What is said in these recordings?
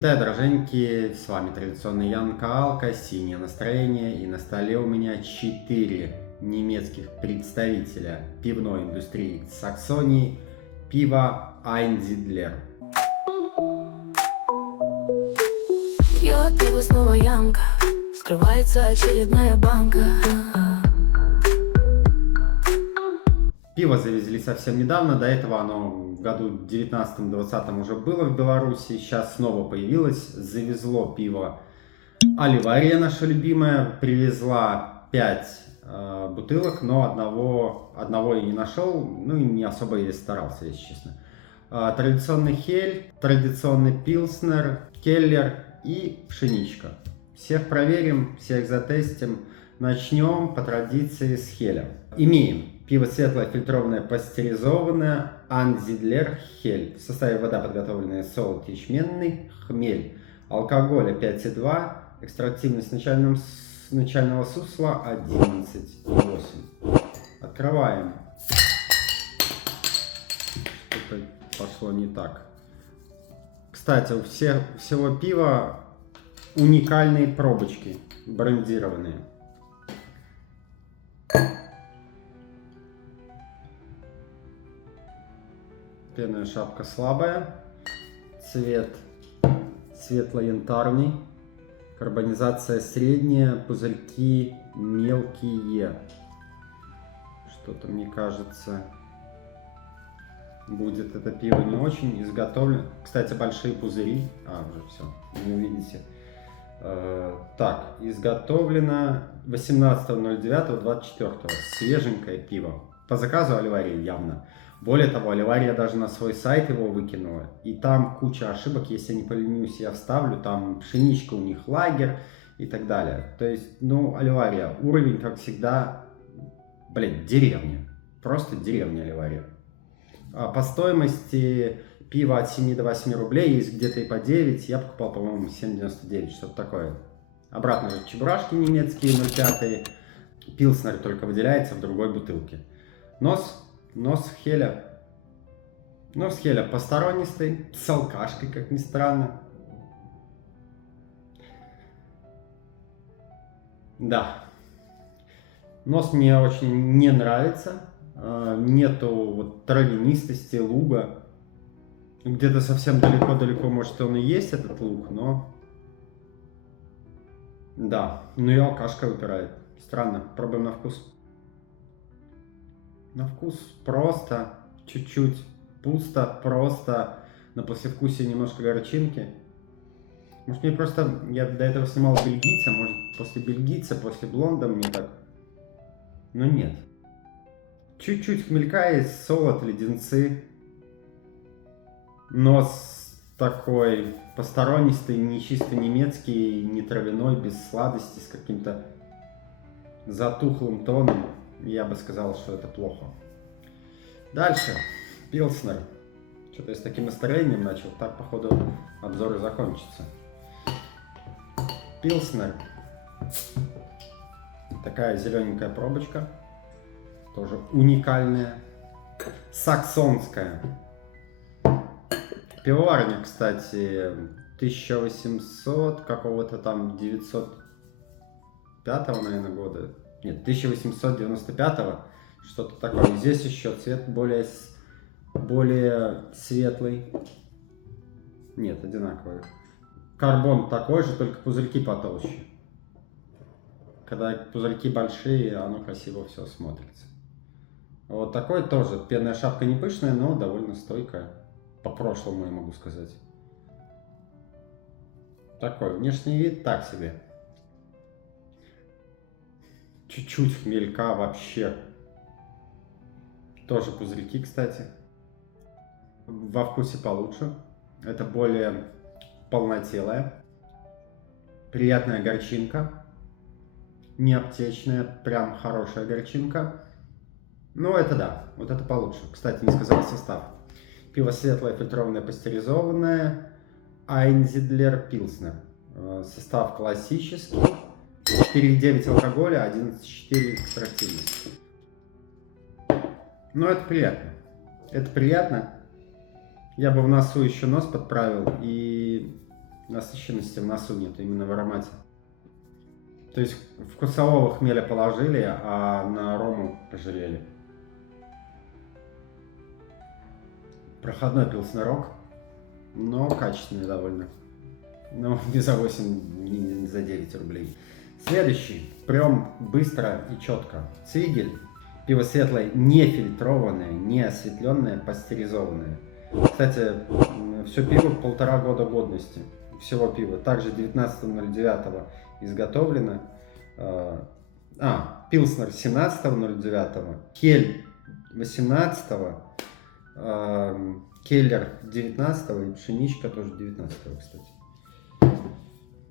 Витаю, дороженьки, с вами традиционный Ян Каалка, синее настроение, и на столе у меня 4 немецких представителя пивной индустрии Саксонии, пиво Einsiedler. Пьет пиво, снова ямка, скрывается очередная банка. Пиво завезли совсем недавно, до этого оно в году 19-20 уже было в Беларуси, сейчас снова появилось. Завезло пиво Оливария, наша любимая, привезла 5 бутылок, но одного я не нашел, ну и не особо и старался, если честно. Традиционный хель, традиционный пилснер, келлер и пшеничка. Всех проверим, всех затестим. Начнем по традиции с хеля. Имеем пиво светлое, фильтрованное, пастеризованное, Einsiedler хель. В составе вода, подготовленная солод ячменный, хмель, алкоголя 5,2, экстрактивность начального сусла 11,8. Открываем. Что-то пошло не так. Кстати, у всего пива уникальные пробочки, брендированные. Пенная шапка слабая, цвет светло-янтарный, карбонизация средняя, пузырьки мелкие. Что-то, мне кажется, будет это пиво не очень изготовлено. Кстати, большие пузыри. Уже все, не увидите. Так, изготовлено 18.09.24. Свеженькое пиво. По заказу Оливарии явно. Более того, Оливария даже на свой сайт его выкинула. И там куча ошибок, если я не поленюсь, я вставлю. Там пшеничка у них лагерь и так далее. То есть, Оливария, уровень, как всегда, деревня. Просто деревня Оливария. По стоимости пиво от 7 до 8 рублей, есть где-то и по 9. Я покупал, по-моему, 7,99, что-то такое. Обратно же чебурашки немецкие 0,5. Пилснер только выделяется в другой бутылке. Нос хеля. Нос хеля посторонистый, с алкашкой, как ни странно. Да. Нос мне очень не нравится. Нету травянистости, луга. Где-то совсем далеко-далеко, может, он и есть, этот луг, но... Да, и алкашка выпирает. Странно, пробуем на вкус. На вкус просто, чуть-чуть пусто, просто. На послевкусие немножко горчинки. Может, мне просто... Я до этого снимал бельгийца, может, после бельгийца, после блонда мне так... Но нет. Чуть-чуть хмелька есть, солод, леденцы. Нос такой посторонистый, не чисто немецкий, не травяной, без сладости, с каким-то затухлым тоном. Я бы сказал, что это плохо. Дальше. Пилснер. Что-то я с таким настроением начал. Так, походу, обзор и закончится. Пилснер. Такая зелененькая пробочка. Тоже уникальная. Саксонская. Пивоварня, кстати, 1800 какого-то там 905, наверное, года. Нет, 1895, что-то такое. Здесь еще цвет более светлый. Нет, одинаковый. Карбон такой же, только пузырьки потолще. Когда пузырьки большие, оно красиво все смотрится. Вот такой тоже. Пенная шапка не пышная, но довольно стойкая. По-прошлому я могу сказать. Такой внешний вид так себе. Чуть-чуть хмелька вообще. Тоже пузырьки, кстати. Во вкусе получше. Это более полнотелая. Приятная горчинка. Не аптечная, прям хорошая горчинка. Это да, вот это получше. Кстати, не сказал состав. Пиво светлое, фильтрованное, пастеризованное. Einsiedler Pilsner. Состав классический. 4,9 алкоголя, 11,4 экстрактивность. Это приятно. Это приятно. Я бы в носу еще нос подправил и насыщенности в носу нет, именно в аромате. То есть вкусового хмеля положили, а на арому пожалели. Проходной пилснерок, но качественный довольно. Но не за 8, не за 9 рублей. Следующий. Прям быстро и четко. Цвигель. Пиво светлое, не фильтрованное, не осветленное, пастеризованное. Кстати, все пиво 1,5 года годности. Всего пива. Также 19.09 изготовлено. Пилснер 17.09. Кель 18. Келлер 19 и пшеничка тоже 19, кстати.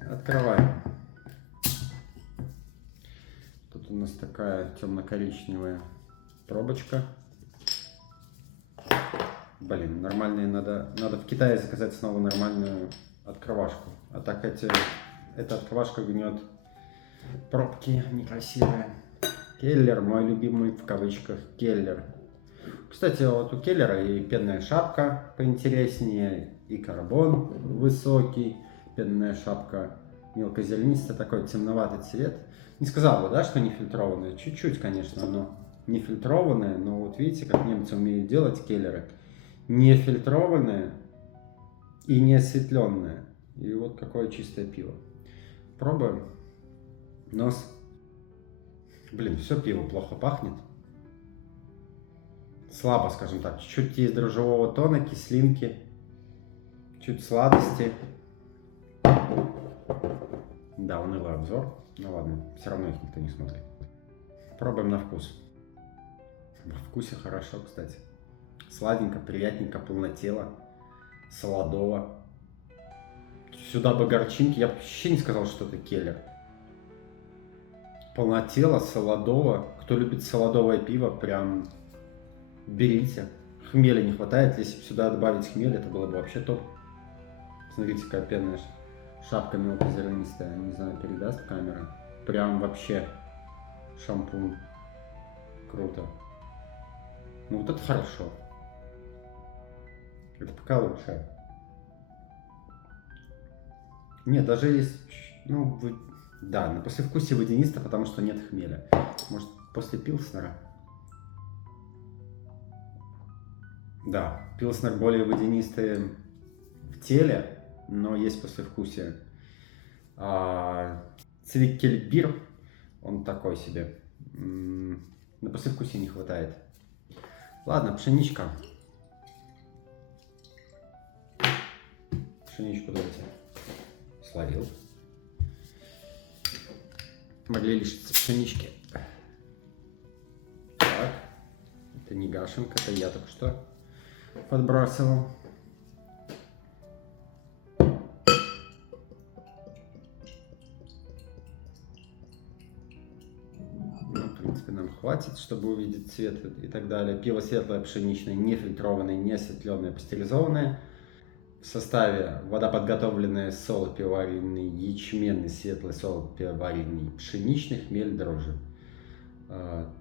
Открываем. Тут у нас такая темно-коричневая пробочка. Блин, нормальные надо в Китае заказать снова нормальную открывашку. А так эта открывашка гнет пробки некрасивые. Келлер, мой любимый в кавычках Келлер. Кстати, вот у Келлера и пенная шапка поинтереснее, и карбон высокий, пенная шапка мелкозернистая, такой темноватый цвет. Не сказал бы, да, что не фильтрованная, чуть-чуть, конечно, но не фильтрованная, но вот видите, как немцы умеют делать Келлеры. Не фильтрованная и не осветленная. И вот какое чистое пиво. Пробуем. Нос. Блин, все пиво плохо пахнет. Слабо, скажем так. Чуть-чуть есть дрожжевого тона, кислинки, чуть сладости. Да, унылый обзор. Ну ладно, все равно их никто не смотрит. Пробуем на вкус. На вкусе хорошо, кстати. Сладенько, приятненько, полнотело, солодово. Сюда бы горчинки. Я вообще не сказал, что это Келлер. Полнотело, солодово. Кто любит солодовое пиво, прям берите. Хмеля не хватает. Если бы сюда добавить хмель, это было бы вообще топ. Смотрите, какая пенная шапка мелкозернистая. Не знаю, передаст камера. Прям вообще шампунь. Круто. Ну вот это хорошо. Это пока лучше. Нет, даже есть, ну, да, на послевкусие водянисто, потому что нет хмеля. Может, после пилснера? Да, пилснер более водянистый в теле, но есть послевкусие. Цвиккельбир, он такой себе. На послевкусие не хватает. Ладно, пшеничка. Пшеничку давайте. Словил. Могли лишиться пшенички. Так. Это не Гашенка, это я только что подбросил. Ну, в принципе, нам хватит, чтобы увидеть цвет и так далее. Пиво светлое, пшеничное, не фильтрованное, не осветленное, пастеризованное. В составе вода подготовленная, солод пивоваренный, ячменный, светлый солод пивоваренный, пшеничный, хмель, дрожжи.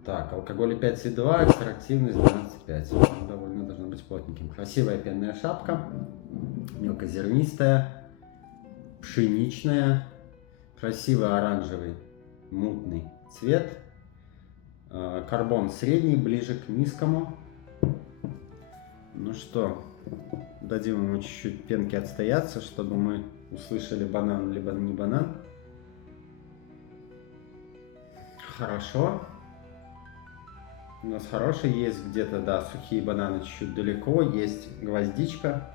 Так, алкоголь 5,2, экстрактивность 12,5. Довольно должно быть плотненьким. Красивая пенная шапка, мелкозернистая, пшеничная, красивый оранжевый мутный цвет. Карбон средний, ближе к низкому. Ну что, дадим ему чуть-чуть пенки отстояться, чтобы мы услышали банан либо не банан. Хорошо. У нас хороший, есть где-то, да, сухие бананы чуть-чуть далеко, есть гвоздичка.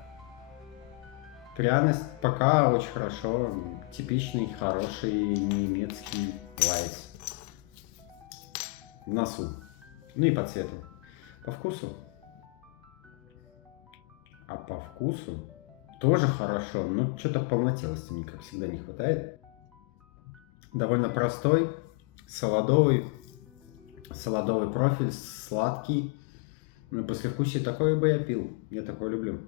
Пряность пока очень хорошо, типичный, хороший немецкий лайс. В носу. Ну и по цвету. По вкусу. А по вкусу тоже хорошо, но что-то полнотелости мне, как всегда, не хватает. Довольно простой, солодовый профиль, сладкий. Но послевкусие такое бы я пил, я такое люблю.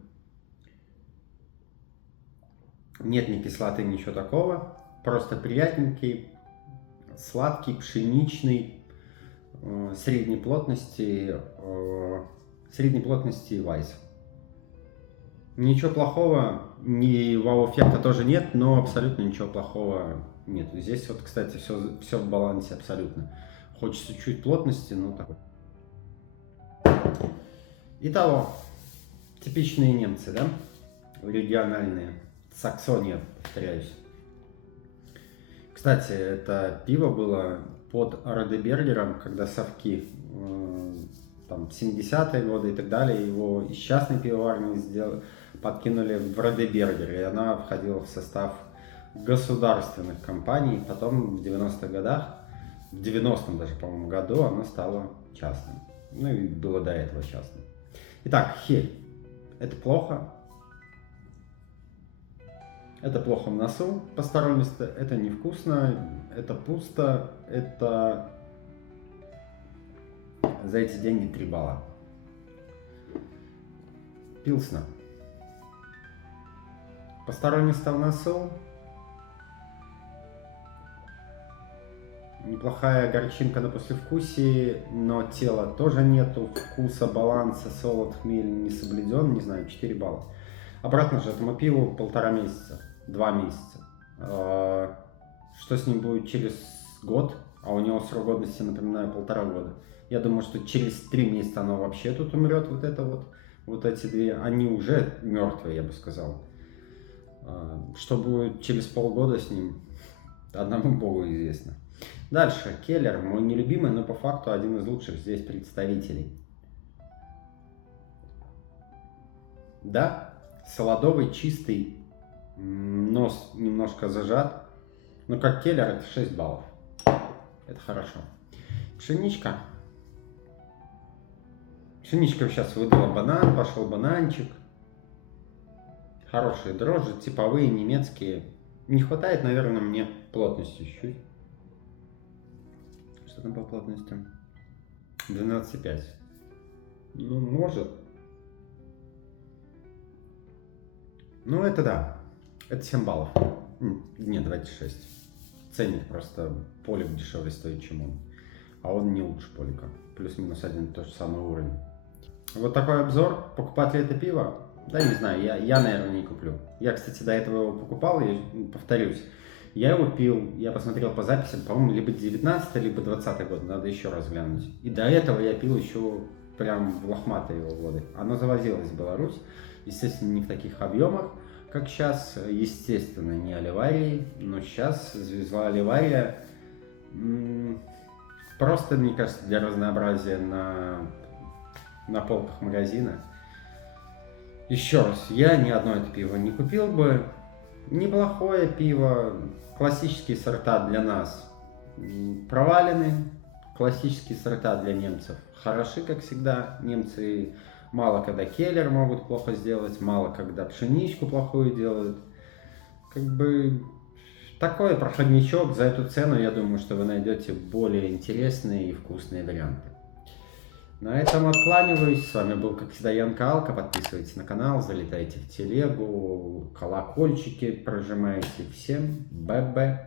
Нет ни кислоты, ничего такого, просто приятненький, сладкий, пшеничный, средней плотности вайс. Ничего плохого, ни вау-эффекта тоже нет, но абсолютно ничего плохого нет. Здесь вот, кстати, все в балансе абсолютно. Хочется чуть плотности, но такой. Итого, типичные немцы, да? Региональные. Саксония, повторяюсь. Кстати, это пиво было под Радебергером, когда совки, там, 70-е годы и так далее, его из частной пивоварни подкинули в Радебергер, и она входила в состав государственных компаний. Потом в 90-х годах, в 90-м даже, по-моему, году она стала частной. Ну и было до этого частным. Итак, хель. Это плохо. Это плохо в носу, посторонности, это невкусно, это пусто, это за эти деньги 3 балла. Пилснер. Посторонности в носу. Неплохая горчинка на послевкусии, но тела тоже нету, вкуса, баланса, солод, хмель не соблюден, не знаю, 4 балла. Обратно же этому пиву 1,5 месяца, 2 месяца. Что с ним будет через год, а у него срок годности, напоминаю, 1,5 года. Я думаю, что через 3 месяца оно вообще тут умрет, вот эти две, они уже мертвые, я бы сказал. Что будет через полгода с ним, одному богу известно. Дальше, Келлер, мой нелюбимый, но по факту один из лучших здесь представителей. Да, солодовый, чистый, нос немножко зажат, но как Келлер это 6 баллов. Это хорошо. Пшеничка. Пшеничка сейчас выдала банан, пошел бананчик. Хорошие дрожжи, типовые, немецкие. Не хватает, наверное, мне плотности чуть-чуть. Что там по плотности? 12,5. Ну, может. Ну, это да. Это 7 баллов. Нет, давайте 6. Ценник просто полик дешевле стоит, чем он. А он не лучше полика. Плюс-минус один тот же самый уровень. Вот такой обзор. Покупать ли это пиво? Да, не знаю, я, наверное, не куплю. Я, кстати, до этого его покупал, я повторюсь. Я его пил, я посмотрел по записям, по-моему, либо 19 либо 20 год, надо еще раз глянуть. И до этого я пил еще прям в лохматые его годы. Оно завозилось в Беларусь, естественно, не в таких объемах, как сейчас, естественно, не Оливарией, но сейчас завезла Оливария. Просто, мне кажется, для разнообразия на полках магазина. Еще раз, я ни одно это пиво не купил бы. Неплохое пиво, классические сорта для нас провалены, классические сорта для немцев хороши, как всегда. Немцы мало когда келлер могут плохо сделать, мало когда пшеничку плохую делают. Как бы такой проходничок, за эту цену, я думаю, что вы найдете более интересные и вкусные варианты. На этом откланиваюсь. С вами был, как всегда, Ян Калка. Подписывайтесь на канал, залетайте в телегу, колокольчики прожимайте. Всем б-б.